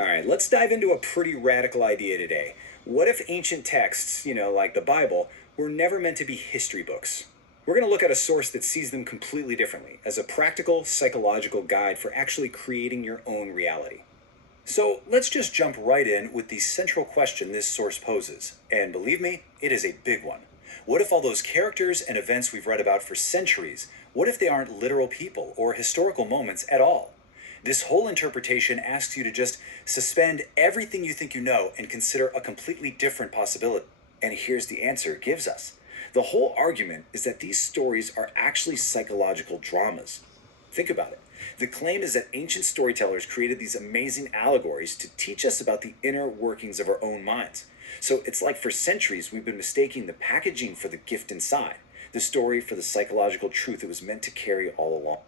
All right, let's dive into a pretty radical idea today. What if ancient texts, like the Bible, were never meant to be history books? We're going to look at a source that sees them completely differently, as a practical, psychological guide for actually creating your own reality. So let's just jump right in with the central question this source poses. And believe me, it is a big one. What if all those characters and events we've read about for centuries, what if they aren't literal people or historical moments at all? This whole interpretation asks you to just suspend everything you think you know and consider a completely different possibility. And here's the answer it gives us. The whole argument is that these stories are actually psychological dramas. Think about it. The claim is that ancient storytellers created these amazing allegories to teach us about the inner workings of our own minds. So it's like for centuries we've been mistaking the packaging for the gift inside, the story for the psychological truth it was meant to carry all along.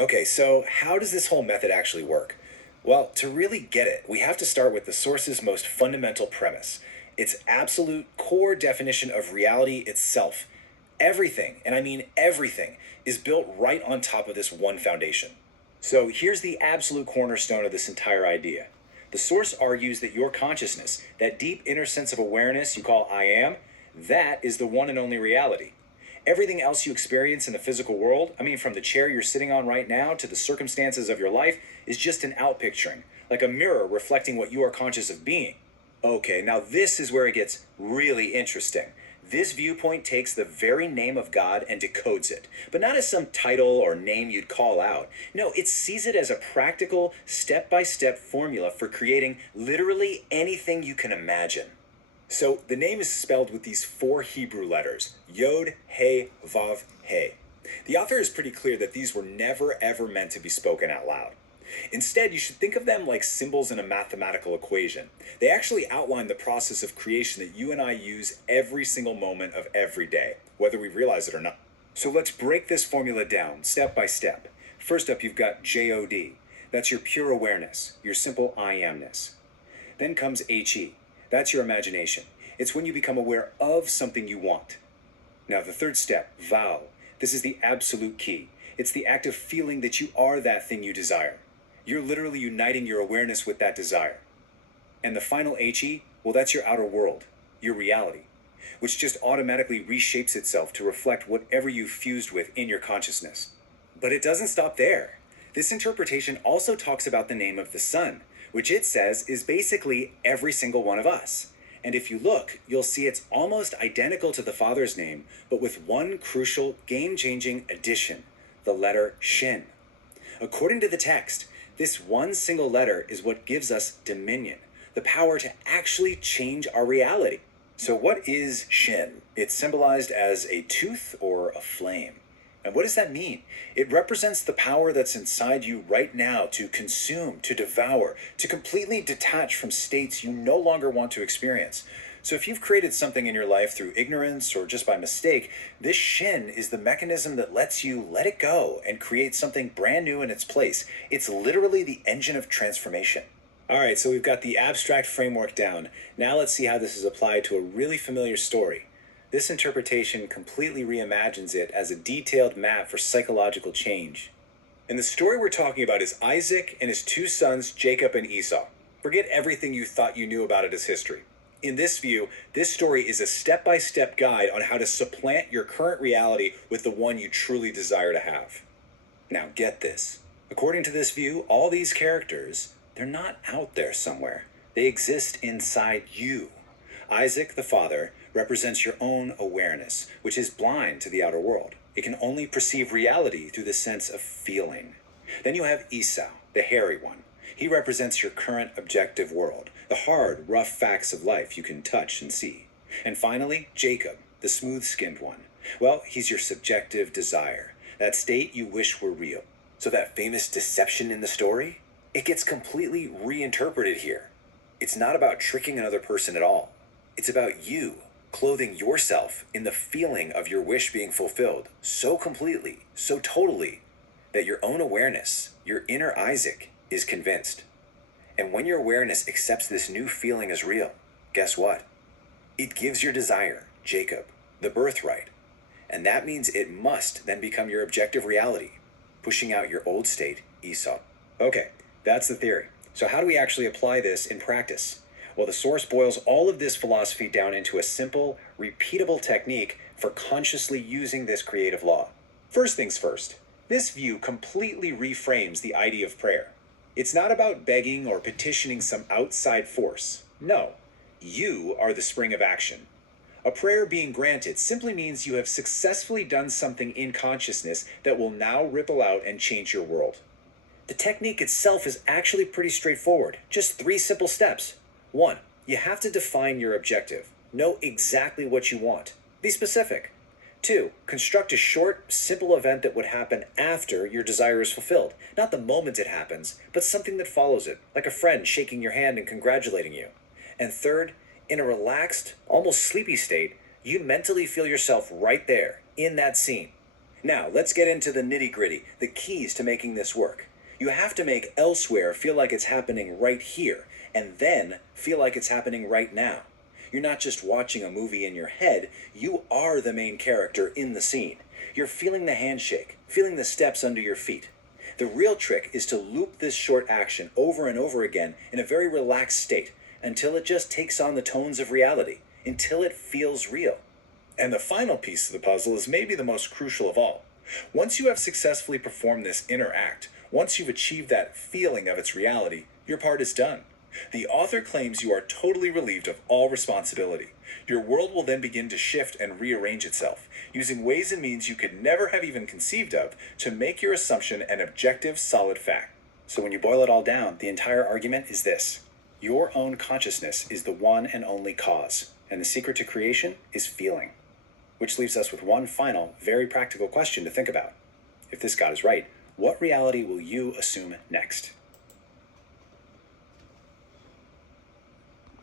Okay, so how does this whole method actually work? Well, to really get it, we have to start with the source's most fundamental premise, its absolute core definition of reality itself. Everything, and I mean everything, is built right on top of this one foundation. So here's the absolute cornerstone of this entire idea. The source argues that your consciousness, that deep inner sense of awareness you call I am, that is the one and only reality. Everything else you experience in the physical world, I mean from the chair you're sitting on right now to the circumstances of your life, is just an outpicturing, like a mirror reflecting what you are conscious of being. Okay, now this is where it gets really interesting. This viewpoint takes the very name of God and decodes it, but not as some title or name you'd call out. No, it sees it as a practical, step-by-step formula for creating literally anything you can imagine. So the name is spelled with these four Hebrew letters, Yod, He, Vav, He. The author is pretty clear that these were never ever meant to be spoken out loud. Instead, you should think of them like symbols in a mathematical equation. They actually outline the process of creation that you and I use every single moment of every day, whether we realize it or not. So let's break this formula down step by step. First up, you've got J-O-D. That's your pure awareness, your simple I amness. Then comes H-E. That's your imagination. It's when you become aware of something you want. Now the third step, Vow. This is the absolute key. It's the act of feeling that you are that thing you desire. You're literally uniting your awareness with that desire. And the final HE, well, that's your outer world, your reality, which just automatically reshapes itself to reflect whatever you've fused with in your consciousness. But it doesn't stop there. This interpretation also talks about the name of the sun, which it says is basically every single one of us. And if you look, you'll see it's almost identical to the Father's name, but with one crucial, game-changing addition, the letter Shin. According to the text, this one single letter is what gives us dominion, the power to actually change our reality. So what is Shin? It's symbolized as a tooth or a flame. And what does that mean? It represents the power that's inside you right now to consume, to devour, to completely detach from states you no longer want to experience. So if you've created something in your life through ignorance or just by mistake, this Shin is the mechanism that lets you let it go and create something brand new in its place. It's literally the engine of transformation. All right, so we've got the abstract framework down. Now let's see how this is applied to a really familiar story. This interpretation completely reimagines it as a detailed map for psychological change. And the story we're talking about is Isaac and his two sons, Jacob and Esau. Forget everything you thought you knew about it as history. In this view, this story is a step-by-step guide on how to supplant your current reality with the one you truly desire to have. Now get this. According to this view, all these characters, they're not out there somewhere. They exist inside you. Isaac, the father, represents your own awareness, which is blind to the outer world. It can only perceive reality through the sense of feeling. Then you have Esau, the hairy one. He represents your current objective world, the hard, rough facts of life you can touch and see. And finally, Jacob, the smooth-skinned one. Well, he's your subjective desire, that state you wish were real. So that famous deception in the story, it gets completely reinterpreted here. It's not about tricking another person at all. It's about you clothing yourself in the feeling of your wish being fulfilled so completely, so totally, that your own awareness, your inner Isaac, is convinced. And when your awareness accepts this new feeling as real, guess what? It gives your desire, Jacob, the birthright. And that means it must then become your objective reality, pushing out your old state, Esau. Okay, that's the theory. So how do we actually apply this in practice? Well, the source boils all of this philosophy down into a simple, repeatable technique for consciously using this creative law. First things first, this view completely reframes the idea of prayer. It's not about begging or petitioning some outside force. No, you are the spring of action. A prayer being granted simply means you have successfully done something in consciousness that will now ripple out and change your world. The technique itself is actually pretty straightforward. Just 3 simple steps. 1. You have to define your objective. Know exactly what you want. Be specific. 2. Construct a short, simple event that would happen after your desire is fulfilled. Not the moment it happens, but something that follows it, like a friend shaking your hand and congratulating you. And 3rd, in a relaxed, almost sleepy state, you mentally feel yourself right there, in that scene. Now, let's get into the nitty-gritty, the keys to making this work. You have to make elsewhere feel like it's happening right here, and then feel like it's happening right now. You're not just watching a movie in your head, you are the main character in the scene. You're feeling the handshake, feeling the steps under your feet. The real trick is to loop this short action over and over again in a very relaxed state until it just takes on the tones of reality, until it feels real. And the final piece of the puzzle is maybe the most crucial of all. Once you have successfully performed this inner act, once you've achieved that feeling of its reality, your part is done. The author claims you are totally relieved of all responsibility. Your world will then begin to shift and rearrange itself, using ways and means you could never have even conceived of to make your assumption an objective, solid fact. So when you boil it all down, the entire argument is this. Your own consciousness is the one and only cause, and the secret to creation is feeling. Which leaves us with one final, very practical question to think about. If this God is right, what reality will you assume next?